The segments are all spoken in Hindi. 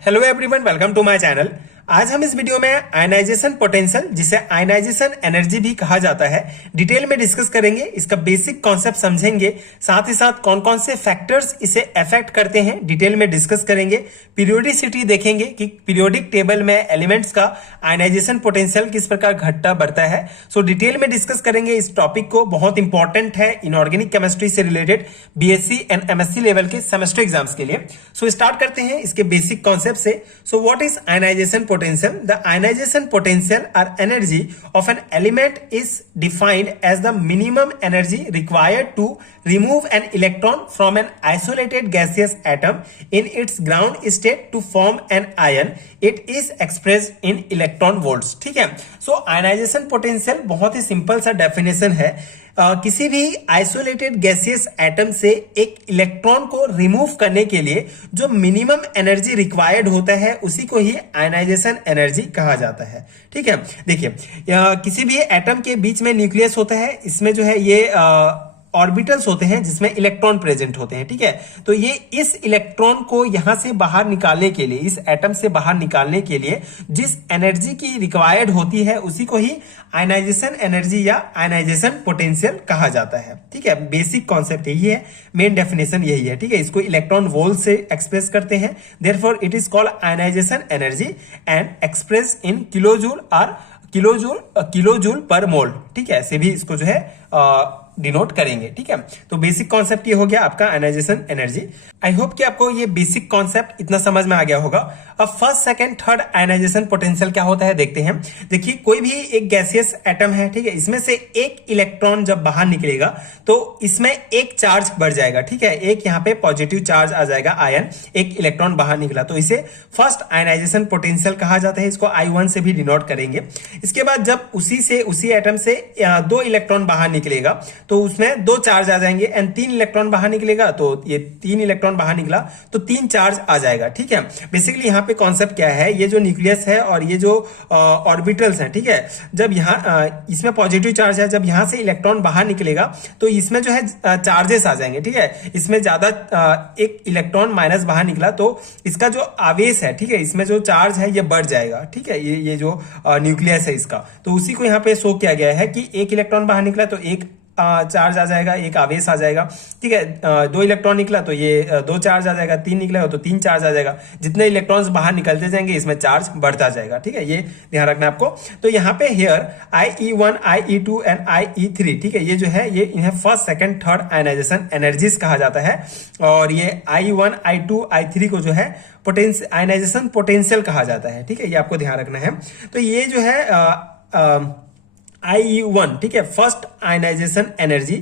Hello everyone, welcome to my channel. आज हम इस वीडियो में आयनाइजेशन पोटेंशियल, जिसे आयनाइजेशन एनर्जी भी कहा जाता है, डिटेल में डिस्कस करेंगे। इसका बेसिक कॉन्सेप्ट समझेंगे, साथ ही साथ कौन कौन से फैक्टर्स इसे अफेक्ट करते हैं डिटेल में डिस्कस करेंगे। पीरियोडिसिटी देखेंगे कि पीरियोडिक टेबल में एलिमेंट्स का आयनाइजेशन पोटेंशियल किस प्रकार घटता बढ़ता है। सो डिटेल में डिस्कस करेंगे इस टॉपिक को। बहुत इंपॉर्टेंट है इनऑर्गेनिक केमिस्ट्री से related BSc and MSc level के सेमेस्टर एग्जाम्स के लिए। सो स्टार्ट करते हैं इसके बेसिक कॉन्सेप्ट से। So what is ionisation potential? The ionization potential or energy of an element is defined as the minimum energy required to remove an electron from an isolated gaseous atom in its ground state to form an ion. It is expressed in electron volts. ठीक है। सो आयनाइजेशन पोटेंशियल बहुत ही सिंपल सा डेफिनेशन है। किसी भी आइसोलेटेड गैसियस एटम से एक इलेक्ट्रॉन को रिमूव करने के लिए जो मिनिमम एनर्जी रिक्वायर्ड होता है उसी को ही आयनाइजेशन एनर्जी कहा जाता है। ठीक है। देखिए, किसी भी एटम के बीच में न्यूक्लियस होता है, इसमें जो है ये ऑर्बिटल्स होते हैं जिसमें इलेक्ट्रॉन प्रेजेंट होते हैं। ठीक है। तो ये इस इलेक्ट्रॉन को यहां से बाहर निकालने के लिए, इस एटम से बाहर निकालने के लिए जिस एनर्जी की रिक्वायर्ड होती है उसी को ही आयनाइजेशन एनर्जी या आयनाइजेशन पोटेंशियल कहा जाता है। ठीक है। बेसिक कॉन्सेप्ट यही है, मेन डेफिनेशन यही है। ठीक है। इसको इलेक्ट्रॉन वोल्ट से एक्सप्रेस करते हैं, therefore it is called ionisation energy and express in kilojoule और किलोजूल पर मोल। ठीक है। ऐसे भी इसको जो है डिनोट करेंगे। ठीक है। तो बेसिक कॉन्सेप्ट ये हो गया आपका आयनाइजेशन एनर्जी। आई होप कि आपको ये बेसिक कॉन्सेप्ट इतना समझ में आ गया होगा। अब first second third ionisation potential क्या होता है देखते हैं। देखिए, कोई भी एक गैसियस एटम है, ठीक है, इसमें से एक इलेक्ट्रॉन जब बाहर निकलेगा तो इसमें एक चार्ज बढ़ जाएगा। ठीक है। एक यहाँ पे पॉजिटिव चार्ज आ जाएगा, आयन, एक इलेक्ट्रॉन बाहर निकला तो इसे फर्स्ट आयनाइजेशन पोटेंशियल कहा जाता है। इसको I1 से भी डिनोट करेंगे। इसके बाद जब उसी एटम से दो इलेक्ट्रॉन बाहर निकलेगा तो उसमें दो चार्ज आ जाएंगे एंड तीन इलेक्ट्रॉन बाहर निकलेगा तो ये तीन इलेक्ट्रॉन बाहर निकला तो तीन चार्ज आ जाएगा। ठीक है। बेसिकली यहाँ पे कॉन्सेप्ट क्या है, ये जो न्यूक्लियस है और ये जो ऑर्बिटल्स हैं, ठीक है, जब यहाँ इसमें पॉजिटिव चार्ज है, जब यहाँ से इलेक्ट्रॉन बाहर निकलेगा तो इसमें जो है चार्जेस आ जाएंगे। ठीक है। इसमें ज्यादा एक इलेक्ट्रॉन माइनस बाहर निकला तो इसका जो आवेश है, ठीक है, इसमें जो चार्ज है ये बढ़ जाएगा। ठीक है। ये जो न्यूक्लियस है इसका, तो उसी को यहाँ पे शो किया गया है कि एक इलेक्ट्रॉन बाहर निकला तो एक चार्ज आ जाएगा, एक आवेश आ जाएगा। ठीक है। दो इलेक्ट्रॉन निकला तो ये दो चार्ज आ जाएगा, तीन निकला तो तीन चार्ज आ जाएगा। जितने इलेक्ट्रॉन्स बाहर निकलते जाएंगे इसमें चार्ज बढ़ता जाएगा। ठीक है। ये ध्यान रखना है आपको। तो यहाँ पे here IE1, IE2 and IE3, ठीक है, ये जो है ये इन्हें first second third ionisation energies कहा जाता है। और ये I1, I2, I3 को जो है आयनाइजेशन पोटेंशियल कहा जाता है। ठीक है। ये आपको ध्यान रखना है। तो ये जो है IE1, ठीक है, फर्स्ट आयनाइजेशन एनर्जी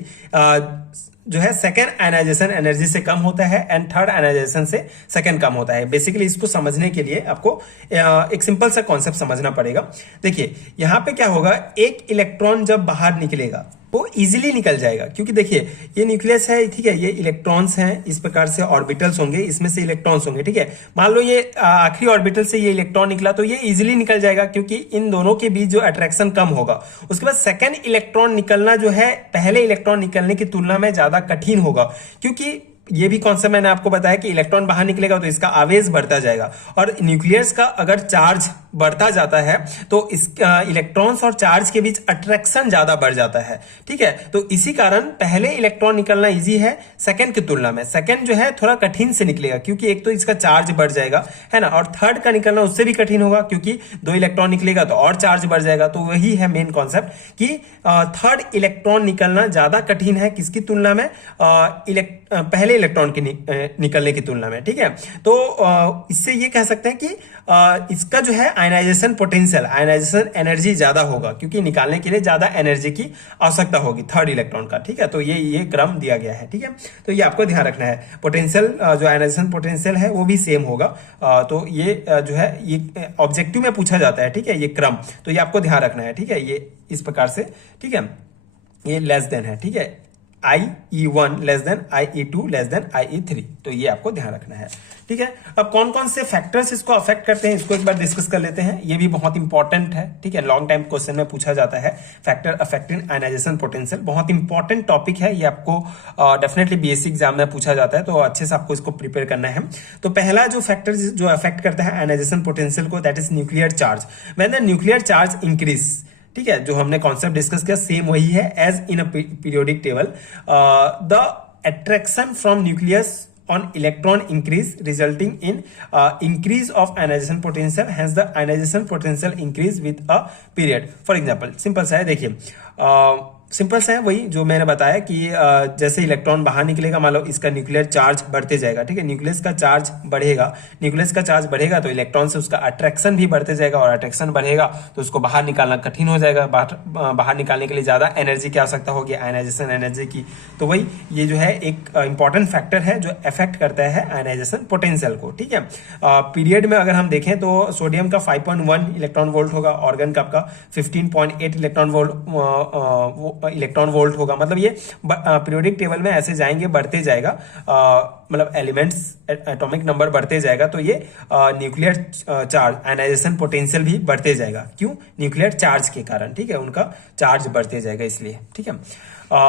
जो है सेकेंड आयनाइजेशन एनर्जी से कम होता है एंड थर्ड आयनाइजेशन से सेकेंड कम होता है। बेसिकली इसको समझने के लिए आपको एक सिंपल सा कॉन्सेप्ट समझना पड़ेगा। देखिए, यहां पे क्या होगा, एक इलेक्ट्रॉन जब बाहर निकलेगा वो इजीली निकल जाएगा, क्योंकि देखिए ये न्यूक्लियस है, ठीक है, ये इलेक्ट्रॉन्स हैं, इस प्रकार से ऑर्बिटल्स होंगे, इसमें से इलेक्ट्रॉन्स होंगे। ठीक है। मान लो ये आखिरी ऑर्बिटल से ये इलेक्ट्रॉन निकला तो ये इजीली निकल जाएगा, क्योंकि इन दोनों के बीच जो अट्रैक्शन कम होगा। उसके बाद सेकेंड इलेक्ट्रॉन निकलना जो है पहले इलेक्ट्रॉन निकलने की तुलना में ज्यादा कठिन होगा, क्योंकि ये भी कॉन्सेप्ट मैंने आपको बताया कि इलेक्ट्रॉन बाहर निकलेगा तो इसका आवेश बढ़ता जाएगा, और न्यूक्लियस का अगर चार्ज बढ़ता जाता है तो इस इलेक्ट्रॉन्स और चार्ज के बीच अट्रैक्शन ज्यादा बढ़ जाता है। ठीक है। तो इसी कारण पहले इलेक्ट्रॉन निकलना इजी है सेकंड की तुलना में। सेकंड जो है थोड़ा कठिन से निकलेगा, क्योंकि एक तो इसका चार्ज बढ़ जाएगा, है ना, और थर्ड का निकलना उससे भी कठिन होगा, क्योंकि दो इलेक्ट्रॉन निकलेगा तो और चार्ज बढ़ जाएगा। तो वही है मेन कॉन्सेप्ट कि थर्ड इलेक्ट्रॉन निकलना ज्यादा कठिन है किसकी तुलना में, पहले इलेक्ट्रॉन के निकलने की तुलना में। ठीक है। तो इससे ये कह सकते हैं कि इसका जो है आयनाइजेशन पोटेंशियल, आयनाइजेशन एनर्जी ज्यादा होगा, क्योंकि निकालने के लिए ज्यादा एनर्जी की आवश्यकता होगी थर्ड इलेक्ट्रॉन का। ठीक है। तो ये क्रम दिया गया है। ठीक है। तो ये आपको ध्यान रखना है। पोटेंशियल जो आयनाइजेशन पोटेंशियल है वो भी सेम होगा। तो ये जो है ये ऑब्जेक्टिव में पूछा जाता है। ठीक है। ये क्रम, तो ये आपको ध्यान रखना है। ठीक है। ये इस प्रकार से, ठीक है, ये लेस देन है। ठीक है। IE1 less than IE2 less than IE3। तो ये आपको ध्यान रखना है, ठीक है। अब कौन कौन से फैक्टर्स इसको अफेक्ट करते हैं, इसको एक बार डिस्कस कर लेते हैं। ये भी बहुत इंपॉर्टेंट है, ठीक है, लॉन्ग टाइम क्वेश्चन में पूछा जाता है। फैक्टर अफेक्टिंग आयनाइजेशन पोटेंशियल बहुत इंपॉर्टेंट टॉपिक है, ये आपको डेफिनेटली बीएससी एग्जाम में पूछा जाता है, तो अच्छे से आपको इसको प्रिपेयर करना है। तो पहला जो फैक्टर जो अफेक्ट करता है आयनाइजेशन पोटेंशियल को, that is nuclear charge. When the nuclear charge increase, ठीक है, जो हमने कॉन्सेप्ट डिस्कस किया सेम वही है as in a periodic table. The attraction from nucleus on electron increase resulting in increase of ionization potential, hence the ionization potential increase with a period. For example, simple सा है, देखिए सिंपल सा है, वही जो मैंने बताया कि जैसे इलेक्ट्रॉन बाहर निकलेगा, मान लो इसका न्यूक्लियर चार्ज बढ़ते जाएगा, ठीक है, न्यूक्लियस का चार्ज बढ़ेगा, न्यूक्लियस का चार्ज बढ़ेगा तो इलेक्ट्रॉन से उसका अट्रैक्शन भी बढ़ते जाएगा, और अट्रैक्शन बढ़ेगा तो उसको बाहर निकालना कठिन हो जाएगा। बाहर निकालने के लिए ज्यादा एनर्जी की आवश्यकता होगी, आयनाइजेशन एनर्जी की। तो वही ये जो है एक इंपॉर्टेंट फैक्टर है जो अफेक्ट करता है आयनाइजेशन पोटेंशियल को, ठीक है। पीरियड में अगर हम देखें तो सोडियम का 5.1 इलेक्ट्रॉन वोल्ट होगा, ऑर्गन का आपका 15.8 इलेक्ट्रॉन वोल्ट होगा। मतलब ये पीरियोडिक टेबल में ऐसे जाएंगे, बढ़ते जाएगा, मतलब एलिमेंट्स एटॉमिक नंबर बढ़ते जाएगा, तो ये न्यूक्लियर चार्ज आयनाइजेशन पोटेंशियल भी बढ़ते जाएगा। क्यों? न्यूक्लियर चार्ज के कारण, ठीक है, उनका चार्ज बढ़ते जाएगा इसलिए, ठीक है।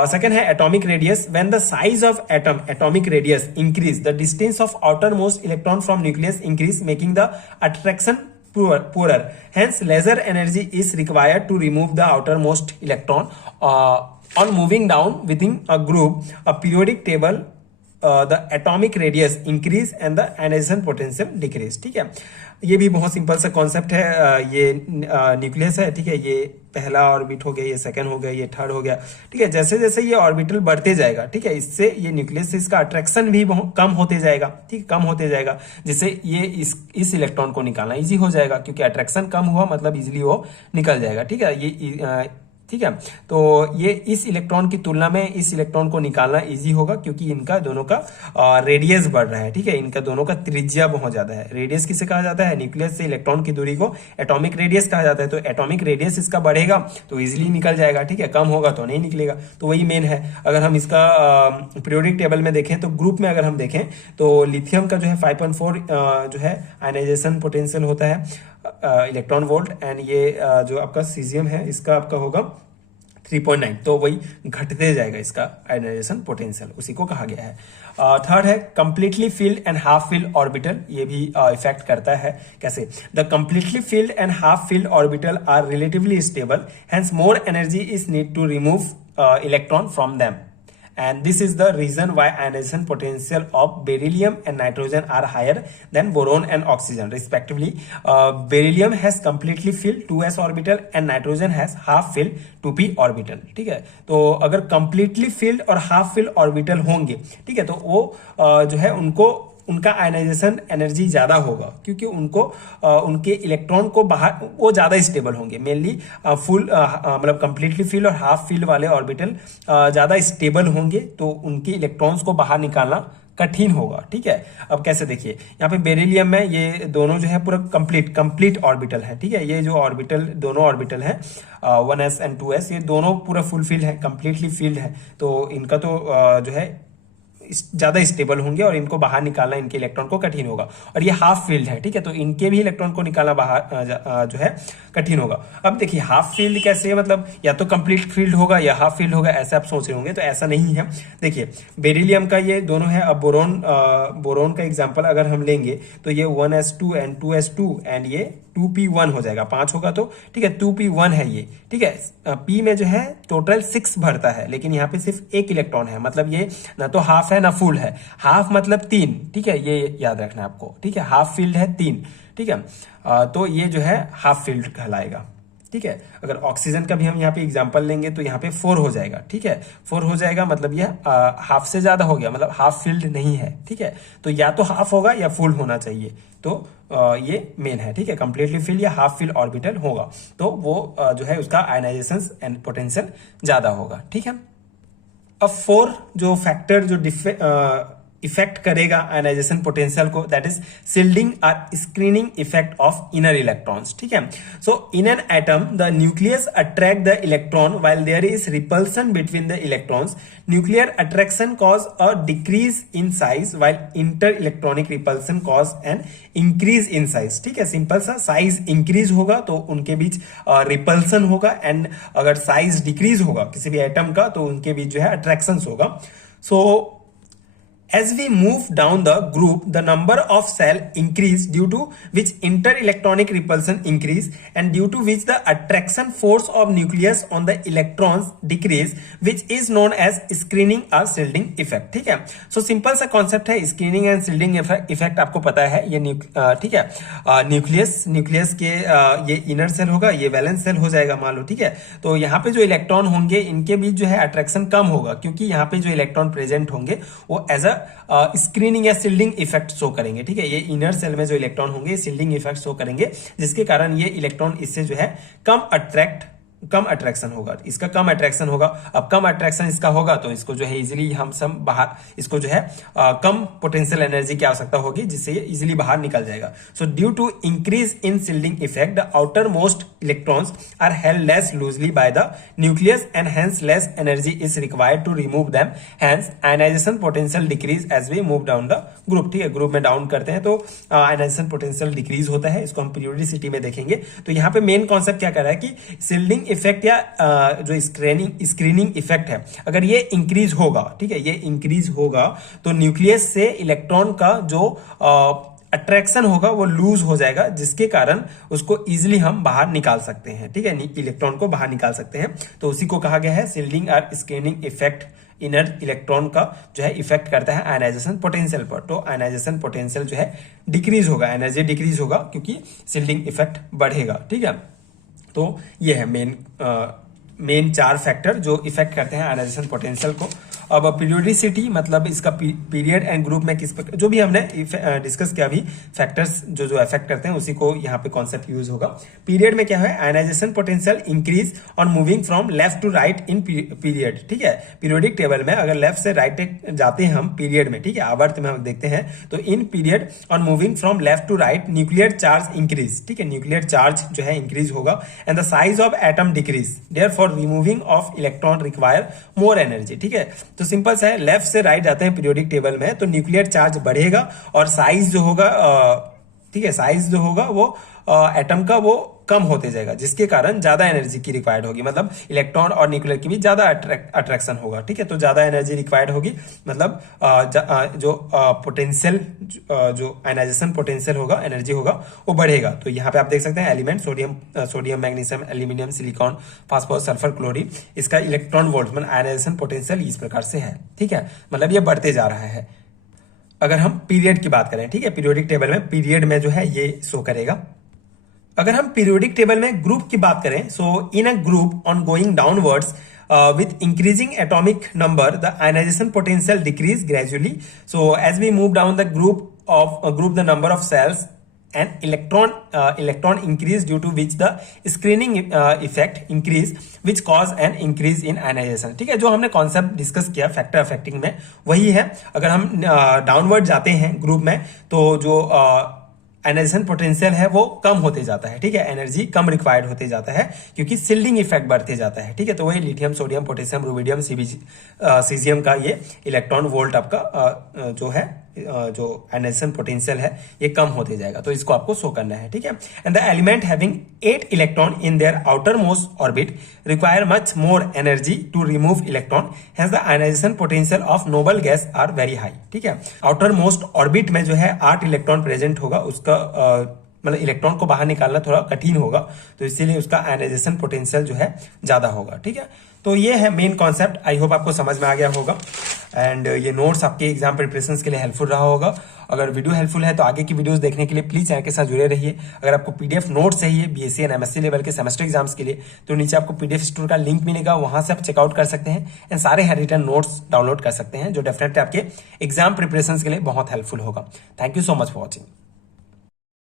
सेकंड है atomic radius. When the size of atom atomic radius increase, the distance of outer most electron from nucleus increase, making the attraction poorer. Hence, lesser energy is required to remove the outermost electron. On moving down within a group, a periodic table, the atomic radius increase and the ionization potential decrease. ठीक है, ये भी बहुत सिंपल सा कॉन्सेप्ट है। ये न्यूक्लियस है, ठीक है, ये पहला ऑर्बिट हो गया, ये सेकंड हो गया, ये थर्ड हो गया, ठीक है। जैसे जैसे ये ऑर्बिटल बढ़ते जाएगा, ठीक है, इससे ये न्यूक्लियस से इसका अट्रैक्शन भी कम होते जाएगा, ठीक, कम होते जाएगा, जिससे ये इस इलेक्ट्रॉन को निकालना इजी हो जाएगा, क्योंकि अट्रैक्शन कम हुआ मतलब इजिली वो निकल जाएगा, ठीक है। ये ठीक है, तो ये इस इलेक्ट्रॉन की तुलना में इस इलेक्ट्रॉन को निकालना इजी होगा, क्योंकि इनका दोनों का रेडियस बढ़ रहा है, ठीक है, इनका दोनों का त्रिज्या बहुत ज्यादा है। रेडियस किसे कहा जाता है? न्यूक्लियस से इलेक्ट्रॉन की दूरी को एटॉमिक रेडियस कहा जाता है। तो एटॉमिक रेडियस इसका बढ़ेगा तो इजिली निकल जाएगा, ठीक है, कम होगा तो नहीं निकलेगा। तो वही मेन है। अगर हम इसका पीरियोडिक टेबल में देखें तो ग्रुप में अगर हम देखें तो लिथियम का जो है 5.4 जो है आयनाइजेशन पोटेंशियल होता है इलेक्ट्रॉन वोल्ट, एंड ये जो आपका सीजियम है इसका आपका होगा 3.9, तो वही घटते जाएगा इसका आयनाइजेशन पोटेंशियल, उसी को कहा गया है। थर्ड है completely filled and half filled orbital, ये भी इफेक्ट करता है। कैसे? The completely filled and half filled orbital are relatively stable, hence more energy is need to remove electron from them, and this is the reason why ionization potential of beryllium and nitrogen are higher than boron and oxygen respectively. Beryllium has completely filled 2s orbital and nitrogen has half filled 2p orbital, ठीक है। तो अगर completely filled और half filled orbital होंगे, ठीक है, तो वो जो है उनका आयनाइजेशन एनर्जी ज्यादा होगा, क्योंकि उनको उनके इलेक्ट्रॉन को बाहर वो ज्यादा स्टेबल होंगे। मेनली फुल मतलब कंप्लीटली फील्ड और हाफ फील्ड वाले ऑर्बिटल ज्यादा स्टेबल होंगे, तो उनके इलेक्ट्रॉन्स को बाहर निकालना कठिन होगा, ठीक है। अब कैसे? देखिए यहाँ पे बेरिलियम में ये दोनों जो है पूरा कंप्लीट ऑर्बिटल है, ठीक है। ये जो ऑर्बिटल दोनों ऑर्बिटल है 1s एंड 2s, ये दोनों पूरा फुल फील्ड है, कंप्लीटली फील्ड है, तो इनका तो जो है ज्यादा स्टेबल होंगे और इनको बाहर निकालना इनके इलेक्ट्रॉन को कठिन होगा। और ये हाफ फील्ड है, ठीक है, तो इनके भी इलेक्ट्रॉन को निकालना बाहर जो है कठिन होगा। अब देखिए हाफ फील्ड कैसे है, मतलब या तो कंप्लीट फील्ड होगा या हाफ फील्ड होगा, ऐसे आप सोच रहे होंगे, तो ऐसा नहीं है। देखिए बेरिलियम का ये दोनों है। अब बोरोन का एग्जाम्पल अगर हम लेंगे तो ये 1s2 एंड 2s2 एंड ये 2p1 हो जाएगा, 5 होगा तो, ठीक है, 2p1 है ये, ठीक है। p में जो है टोटल 6 भरता है, लेकिन यहाँ पे सिर्फ एक इलेक्ट्रॉन है, मतलब ये ना तो हाफ है ना फुल है। हाफ मतलब 3, ठीक है, ये याद रखना है आपको, ठीक है, हाफ फील्ड है 3, ठीक है, तो ये जो है हाफ फील्ड कहलाएगा, ठीक है। अगर ऑक्सीजन का भी हम यहाँ पे एग्जांपल लेंगे तो यहाँ पे 4 हो जाएगा, ठीक है, 4 हो जाएगा, मतलब ये हाफ से ज्यादा हो गया, मतलब हाफ फील्ड नहीं है, ठीक है। तो या तो हाफ होगा या फुल होना चाहिए, तो ये मेन है, ठीक है, कंप्लीटली फील्ड या हाफ फील्ड ऑर्बिटल होगा, तो वो जो है उसका आयनाइजेशन एंड पोटेंशियल ज्यादा होगा, ठीक है। अब 4 जो फैक्टर जो इफेक्ट करेगा आयनाइजेशन पोटेंशियल को, दैट इज शील्डिंग और screening effect of inner electrons, ठीक है। So in an atom the nucleus attract the electron while there is repulsion between the electrons. Nuclear attraction cause a decrease in size while inter electronic repulsion cause an increase in size, ठीक है। सिंपल सा, साइज इंक्रीज होगा तो उनके बीच रिपल्सन होगा, एंड अगर साइज डिक्रीज होगा किसी भी एटम का तो उनके बीच जो है अट्रैक्शन होगा। सो as we move down the group, the number of cell increase due to which inter-electronic repulsion increase and due to which the attraction force of nucleus on the electrons decrease, which is known as screening or shielding effect, ठीक है। So सिंपल सा कॉन्सेप्ट है, स्क्रीनिंग एंड शिल्डिंग इफेक्ट आपको पता है, ये ठीक है। न्यूक्लियस के ये इनर सेल होगा, ये वैलेंस सेल हो जाएगा मान लो, ठीक है। तो यहाँ पे जो इलेक्ट्रॉन होंगे इनके बीच जो है अट्रैक्शन कम होगा, क्योंकि यहाँ पे जो इलेक्ट्रॉन प्रेजेंट होंगे वो एज अ स्क्रीनिंग या शिल्डिंग इफेक्ट शो करेंगे, ठीक है। ये इनर सेल में जो इलेक्ट्रॉन होंगे शिल्डिंग इफेक्ट शो करेंगे, जिसके कारण ये इलेक्ट्रॉन इससे जो है कम अट्रैक्शन होगा, इसका कम अट्रैक्शन होगा। अब कम अट्रैक्शन इसका होगा तो इसको जो है इजीली हम सब बाहर, इसको जो है कम पोटेंशियल एनर्जी की आवश्यकता होगी, जिससे ये इजीली बाहर निकल जाएगा। So due to increase in shielding effect the outermost electrons are held less loosely by the nucleus and hence less energy is required to remove them, hence ionisation potential decrease as we move down the group, ठीक है। ग्रुप में डाउन करते हैं तो आयनाइजेशन पोटेंशियल डिक्रीज होता है, इसको हम पीरियोडिसिटी में देखेंगे। तो यहाँ पे मेन कॉन्सेप्ट क्या कर रहा है कि शिल्डिंग इफेक्ट या जो स्क्रीनिंग इफेक्ट है, अगर ये इंक्रीज होगा, ठीक है, ये इंक्रीज होगा तो न्यूक्लियस से इलेक्ट्रॉन का जो अट्रैक्शन होगा वो लूज हो जाएगा, जिसके कारण उसको इजीली हम बाहर निकाल सकते हैं, ठीक है। इलेक्ट्रॉन को बाहर निकाल सकते हैं, तो उसी को कहा गया है शिल्डिंग और स्क्रीनिंग इफेक्ट। इनर इलेक्ट्रॉन का जो है इफेक्ट करता है आयनाइजेशन पोटेंशियल पर, तो आयनाइजेशन पोटेंशियल जो है डिक्रीज होगा, एनर्जी डिक्रीज होगा क्योंकि शिल्डिंग इफेक्ट बढ़ेगा, ठीक है। तो ये है मेन 4 फैक्टर जो इफेक्ट करते हैं आयनाइजेशन पोटेंशियल को। अब पीरियोडिसिटी मतलब इसका पीरियड एंड ग्रुप में किस प्रकार, जो भी हमने डिस्कस किया अभी, फैक्टर्स जो इफेक्ट करते हैं उसी को यहाँ पे कॉन्सेप्ट यूज होगा। पीरियड में क्या है, ionisation potential increase on moving from left to right in period, ठीक है। पीरियोडिक टेबल में अगर लेफ्ट से राइट जाते हैं हम पीरियड में, ठीक है, आवर्त में हम देखते हैं तो in period on moving from left to right nuclear charge increase, ठीक है, न्यूक्लियर चार्ज जो है इंक्रीज होगा and the size of atom decrease, therefore removing of electron require more energy, ठीक है। तो सिंपल सा है, लेफ्ट से राइट जाते हैं पीरियोडिक टेबल में तो न्यूक्लियर चार्ज बढ़ेगा और साइज जो होगा, ठीक है, साइज जो होगा वो एटम का वो कम होते जाएगा, जिसके कारण ज्यादा एनर्जी की रिक्वायर्ड होगी, मतलब इलेक्ट्रॉन और न्यूक्लियर के बीच ज्यादा अट्रैक्शन होगा, ठीक है। तो ज्यादा एनर्जी रिक्वायर्ड होगी, मतलब जो पोटेंशियल जो आयनाइजेशन पोटेंशियल होगा, एनर्जी होगा वो बढ़ेगा। तो यहाँ पे आप देख सकते हैं element sodium magnesium aluminium silicon phosphorus sulphur chlorine, इसका इलेक्ट्रॉन वोल्ट मतलब आयनाइजेशन पोटेंशियल इस प्रकार से है, ठीक है, मतलब ये बढ़ते जा रहा है। अगर हम पीरियड की बात करें, ठीक है, पीरियोडिक टेबल में पीरियड में जो है ये शो करेगा। अगर हम पीरियोडिक टेबल में ग्रुप की बात करें, so in a group on going downwards with increasing atomic number the ionization potential decrease gradually, so as we move down the group the number of cells and electron increase, due to which the screening effect increase which cause an increase in ionization, ठीक है। जो हमने कॉन्सेप्ट डिस्कस किया फैक्टर अफेक्टिंग में वही है। अगर हम डाउनवर्ड जाते हैं ग्रुप में तो जो आयनाइजेशन पोटेंशियल है वो कम होते जाता है, ठीक है, एनर्जी कम रिक्वायर्ड होते जाता है क्योंकि शिल्डिंग इफेक्ट बढ़ते जाता है, ठीक है। तो वही lithium sodium potassium rubidium caesium का ये इलेक्ट्रॉन वोल्ट आपका जो है जो आयनाइजेशन पोटेंशियल है ये कम होते जाएगा, तो इसको आपको शो करना है, ठीक है। And the element having 8 electron in their outermost orbit require much more energy to remove electron, hence the ionisation potential of noble gas are very high, ठीक है। आउटर मोस्ट ऑर्बिट में जो है 8 इलेक्ट्रॉन प्रेजेंट होगा, उसका मतलब इलेक्ट्रॉन को बाहर निकालना थोड़ा कठिन होगा, तो इसीलिए उसका आयनाइजेशन पोटेंशियल जो है ज्यादा होगा, ठीक है। तो ये है मेन कॉन्सेप्ट, आई होप आपको समझ में आ गया होगा एंड ये नोट्स आपके एग्जाम प्रिपरेशन के लिए हेल्पफुल रहा होगा। अगर वीडियो हेल्पफुल है तो आगे की वीडियोस देखने के लिए प्लीज चैनल के साथ जुड़े रहिए। अगर आपको पीडीएफ नोट्स चाहिए बीएससी एंड एमएससी लेवल के सेमेस्टर एग्जाम्स के लिए तो नीचे आपको पीडीएफ स्टोर का लिंक मिलेगा, वहां से आप चेकआउट कर सकते हैं एंड सारे हैंड रिटन नोट्स डाउनलोड कर सकते हैं, जो डेफिनेटली आपके एग्जाम प्रिपरेशन के लिए बहुत हेल्पफुल होगा। Thank you so much for watching.